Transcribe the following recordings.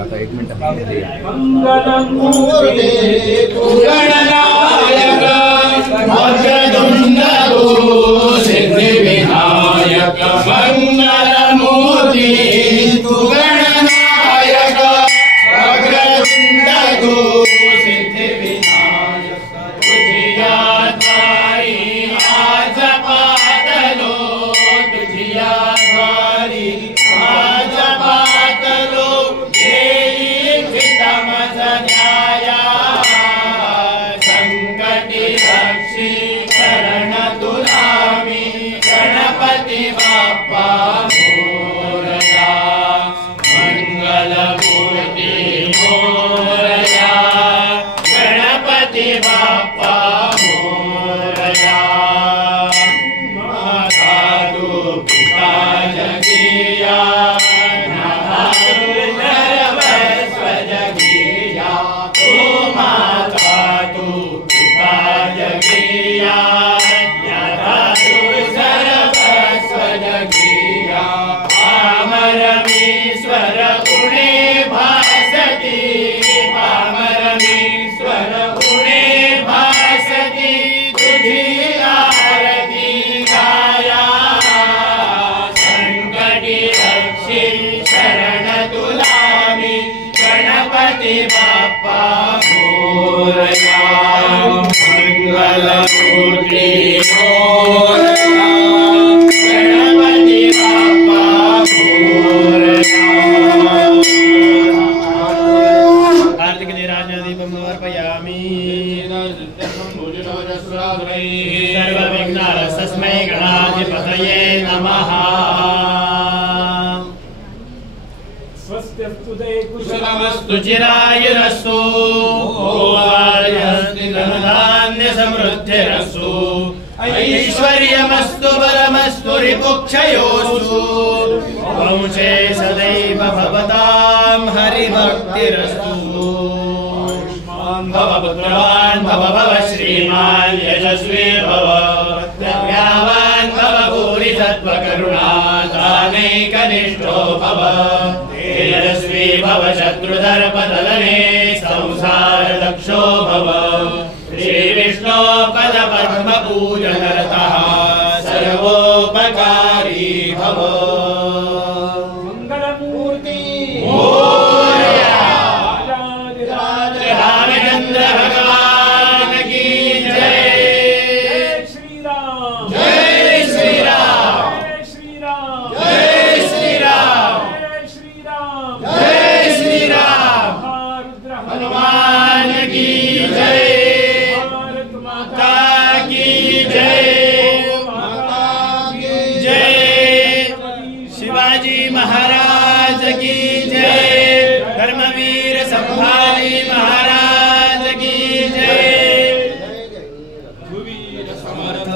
आता 1 मिनिट मंगलमूर्ते गणनायक वक्रतुंड सिद्धिविनायक मंगलमूर्ते गणनायक वक्रतुंड सिद्धिविनायक तुझिया द्वारी आज पातलो तुझिया द्वारी आज पातलो संकटी रक्षी शरण तुलामी गणपती बाप्पा मोरया मंगलमूर्ती मोरया गणपती बाप्पा मोरया माता तू पिता जगिया पामरमीश्वर उणे भासती पामरमीश्वर उणे भासती तुझी आरती गाया संकटी रक्षी शरण तुलामी गणपती बाप्पा मोरया मंगलमूर्ती मोरया गणपती बाप्पा कार्तिकदीपं समर्पयामि सर्वविघ्नहरस्तस्मै गणाधिपतये नमः स्वस्त्यस्तु ते कुशलमस्तु चिरायुरस्तु धनधान्य समृद्धिरस्तु ऐश्वर्यमस्तु बलमस्तु रिपुक्षयोस्तु वंशे सदैव भवतां हरिभक्तिरस्तु भव पुत्रवान् भव भव श्रीमान् यशस्वी भव प्रज्ञावान् भव भूरि सत्त्वकरुणादानैकनिष्ठो भव तेजस्वी भव शत्रुदर्पदलने संसारदक्षो भव श्रीविष्णो पदपद्म पूजनरतः सर्वोपकारी भव मंगलमूर्ति मोरया रामचंद्र भगवान की जय श्री राम जय श्री राम जय श्री राम जय श्री राम जय श्री राम जय श्री राम हनुमान की जय शिवाजी महाराज की जय धर्मवीर संभाजी महाराज की जय रघुवीर समर्थ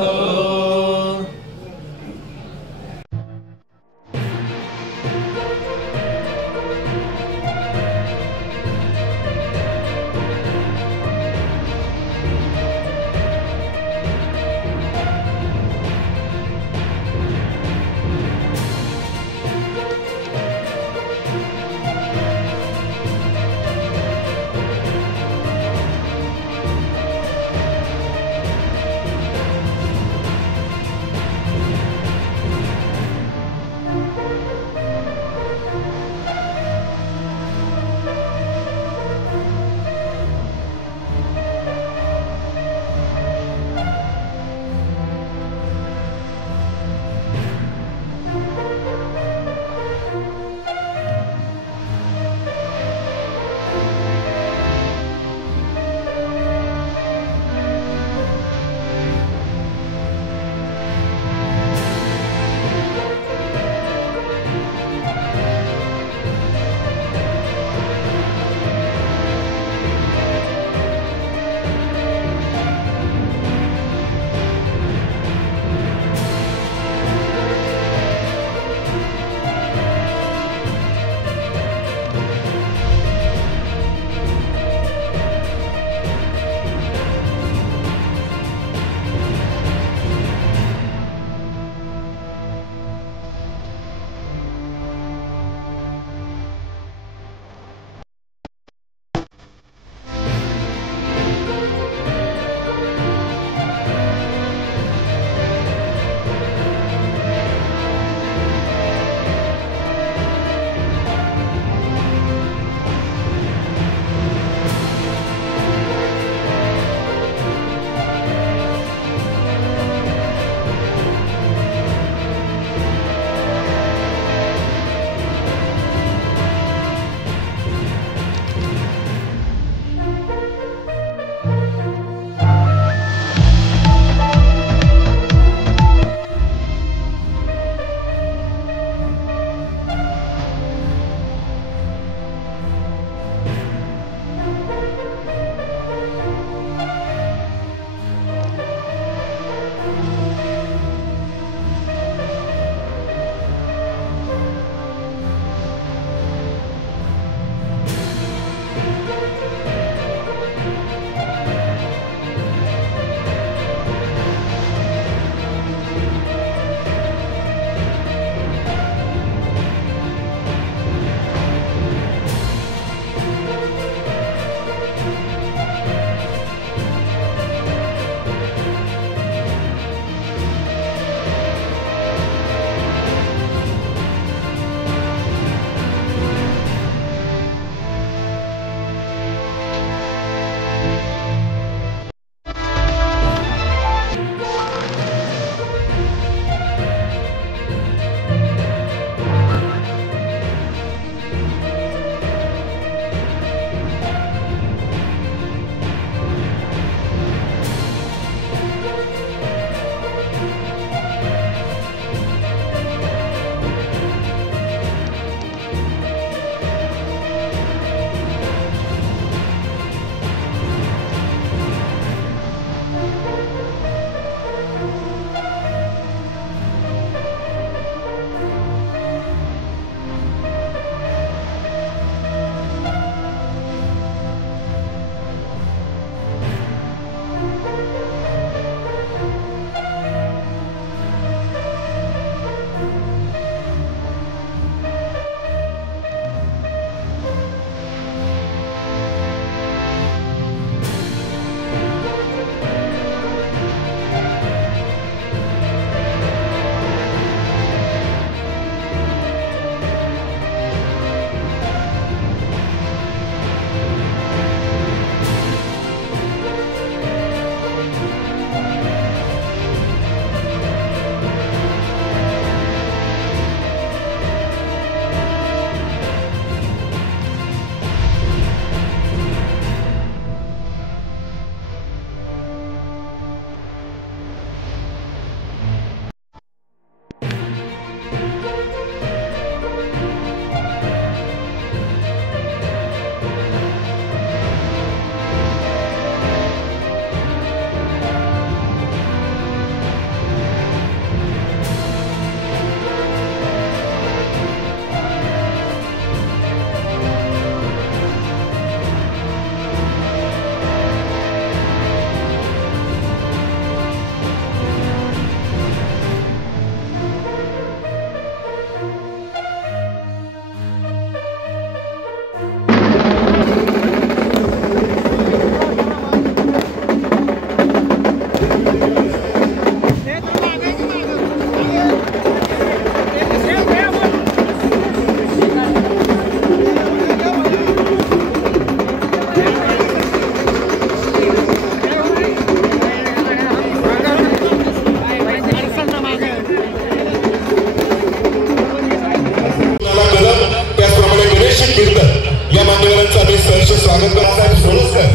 स्वागत करत सोळसकर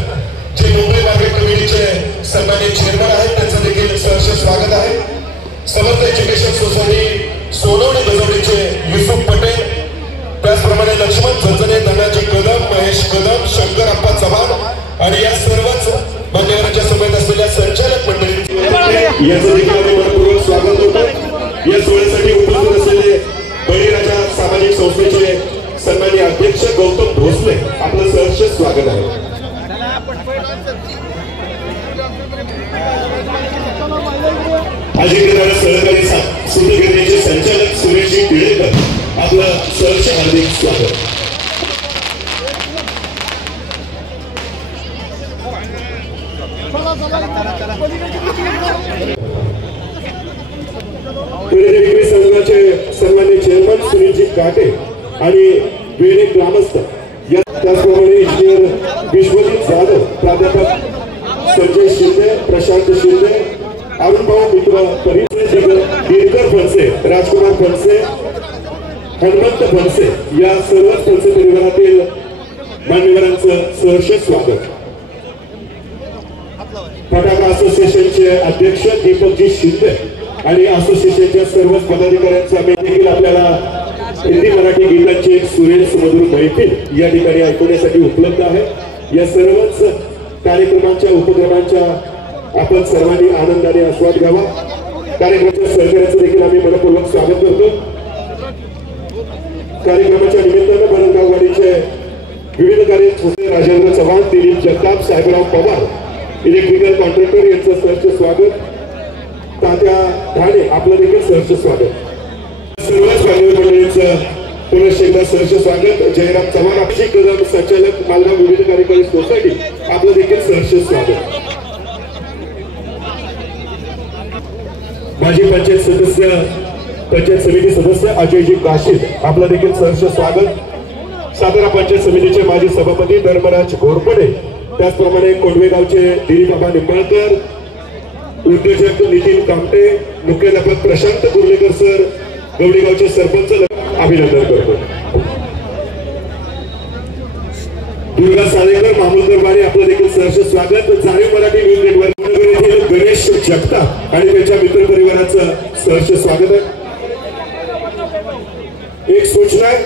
जे मुंबई मार्केट कमिटीचे सन्माननीय चेअरमन आहेत त्यांचं देखील सहर्ष स्वागत आहे। समर्थ एज्युकेशन सोसायटी सोनवणे गजवडीचे युसुफ पटेल, त्याचप्रमाणे लक्ष्मण झंझने, धनाजी कदम, महेश कदम, शंकर अप्पा चव्हाण आणि या सर्वच मान्यवरांच्या समेत असलेल्या संचालक मंडळी याचं देखील आम्ही मनपूर्वक स्वागत करतो। या सोहळ्यासाठी उपस्थित असलेले बळीराजा सामाजिक संस्थेचे सन्माननीय अध्यक्ष गौतम भोसले आपलं सहर्ष स्वागत आहे। अजिंक्यतारा सहकारी सुधीकरणाचे संचालक सुरेशजी टिळेकर आपलं सहर्ष हार्दिक स्वागत। संघाचे सन्माननीय चेअरमन सुनीलजी काटे आणि वेणे ग्रामस्थ, त्याचप्रमाणे इंजिनियर विश्वजित जाधव, प्राध्यापक संजय शिंदे, प्रशांत शिंदे, अरुणभाऊ मित्र, दिनकर फणसे, राजकुमार फणसे, हनुमंत फणसे या सर्वच फणसे परिवारातील मान्यवरांचं सहर्ष स्वागत। फटाका असोसिएशनचे अध्यक्ष दीपकजी शिंदे आणि असोसिएशनच्या सर्वच पदाधिकाऱ्यांचा देखील आपल्याला हिंदी मराठी गीतांची एक सुरेल सुमधुर मैफिल या ठिकाणी ऐकण्यासाठी उपलब्ध आहे। या सर्वच कार्यक्रमांच्या उपक्रमांच्या आपण सर्वांनी आनंदाने आस्वाद घ्यावा। कार्यक्रमाच्या सहकार्याचं देखील आम्ही मनपूर्वक स्वागत करतो। कार्यक्रमाच्या निमित्तानं भरणगाववाडीचे विविध कार्य राजेंद्र चव्हाण, दिलीप जगताप, साहेबराव पवार, इलेक्ट्रिकल कॉन्ट्रॅक्टर यांचं सहर्ष स्वागत। तात्या ठाणे आपलं देखील सहर्ष स्वागत। सर्वच मान्यवर मंडळींचं पुनश्च एकदा सहर्ष स्वागत। जयराम चव्हाण, अभिषेक कदम, संचालक मालगाव विविध कार्यकारी सोसायटी आपलं देखील सहर्ष स्वागत। माजी पंचायत सदस्य, पंचायत समिती सदस्य अजयजी काशीद आपलं देखील सहर्ष स्वागत। सातारा पंचायत समितीचे माजी सभापती धर्मराज घोरपडे, त्याचप्रमाणे कोंडवेगावचे दिलीपबाबा निंबाळकर, उद्योजक नितीन कामटे, मुख्याध्यापक प्रशांत कुर्लेकर सर, गवडीगावचे सरपंच अभिनंदन करतो। दुर्गा साळेकर, मामूलकर बारे आपलं देखील सहर्ष स्वागत। जाणीव मराठी न्यूज नेटवर्क येथील गणेश जगताप आणि त्यांच्या मित्र परिवाराचं सहर्ष स्वागत आहे। एक सूचना आहे,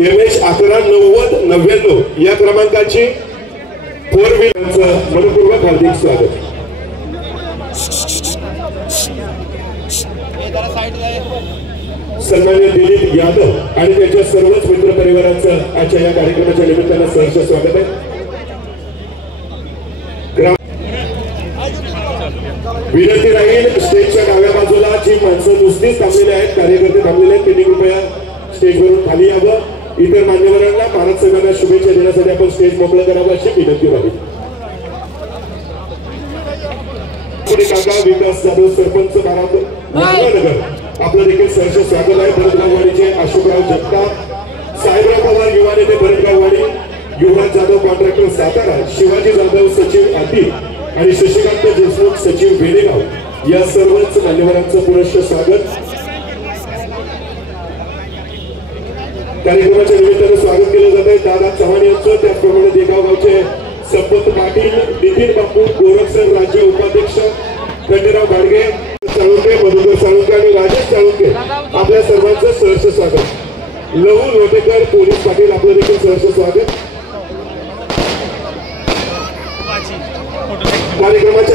MH 119099 या क्रमांकाची 4 व्हीलरचं मनपूर्वक हार्दिक स्वागत। सन्माननीय दिलीप यादव आणि त्यांच्या सर्वच मित्र परिवारांचं आजच्या या कार्यक्रमाच्या निमित्तानं सहर्ष स्वागत आहे। विनंती राहील, स्टेजच्या डाव्या बाजूला जी माणसं नुसतीच थांबलेली आहेत, कार्यकर्ते थांबलेले आहेत, त्यांनी कृपया स्टेजवरून खाली यावं। इतर मान्यवरांना भारत संघाला शुभेच्छा देण्यासाठी आपण स्टेज मोकळं करावं अशी विनंती राहील। पुढे काका विकास जाधव, सरपंच नगर आपलं देखील सहर्ष स्वागत आहे। भरतगाववाडीचे अशोकराव जगताप, साहेबराव पवार युवा नेते भरतगाववाडी, युवराज जाधव कॉन्ट्रॅक्टर सातारा, शिवाजी जाधव सचिव आदिल आणि शशिकांत देशमुख सचिव वेडेगाव या सर्वच मान्यवरांचं पुनश्च स्वागत। कार्यक्रमाच्या निमित्तानं स्वागत केलं जात आहे दादा चव्हाण यांचं, त्याचप्रमाणे देगाव गावचे संपत पाटील, नितीन बापू गोरखसर राज्य उपाध्यक्ष, खंडेराव गाडगे, साळुंके, मधुकर साळुंके आणि राजेश साळुंके आपल्या सर्वांचं सहर्ष स्वागत। लहू लोटेकर, पोलीस पाटील आपलं देखील सहर्ष स्वागत। कार्यक्रमाच्या